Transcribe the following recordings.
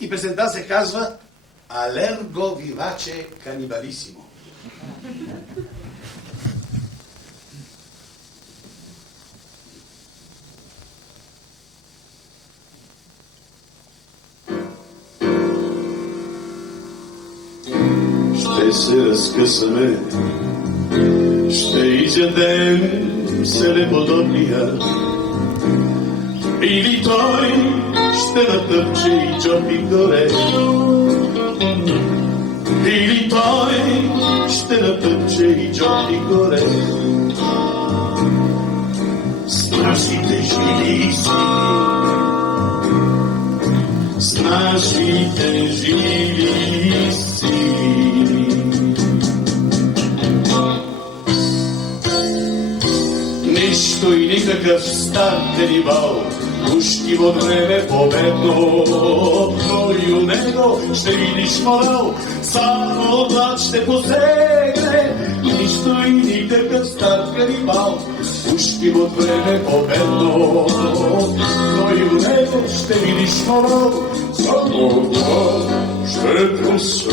И песента се казва Алерго виваче канибалисимо. Ще се разкъсаме, ще изядем се неподобния, или той ще натъпче и чопи горе, или той ще натъпче и чопи горе. С нашите жилисти, с нашите жилисти. Нищо и никакъв стар канибал, ушки во време победно, но и у него ще видиш морал, само отзад ще посегне. Нищо и никакъв стар канибал, ушки во време победно, но и у него ще видиш морал, само отзад ще посегне.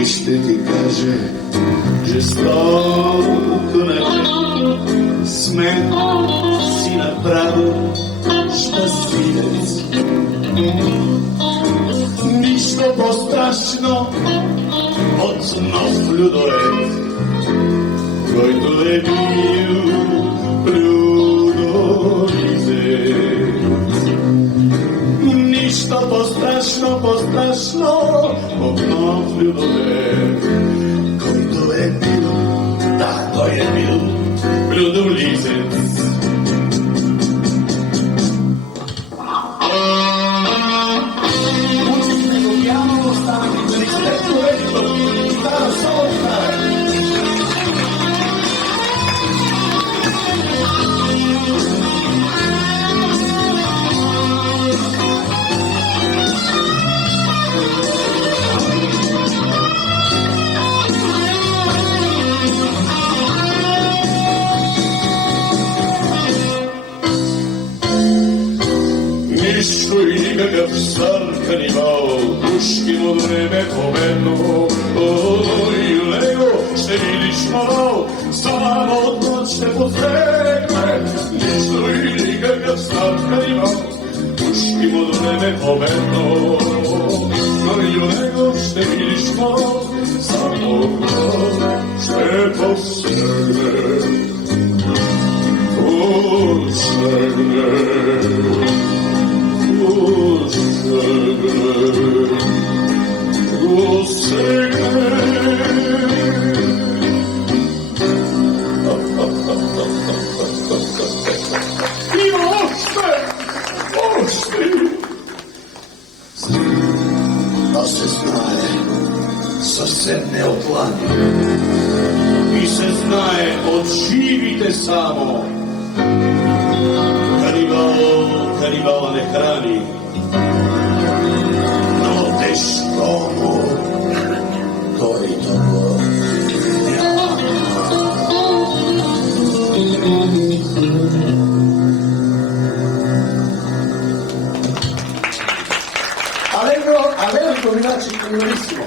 И ще ти каже жестоко на смен си направил щастливец. Нищо по-страшно от нов людоед, който е бил людолизец. Нищо по-страшно от нов людоед, който е бил, да, той е бил людолизец. Нищо и никакъв стар канибал, ушки му време победно, и у него ще видиш морал, само отзад ще посегне. Нищо и никакъв стар канибал, ушки му време победно, но и у него ще видиш морал, само отзад ще посегне. Да се знае, съвсем не отлани, и се знае от живите само. Канибала не храни, но тежко му той того няма. Allegro, vivace, bellissimo.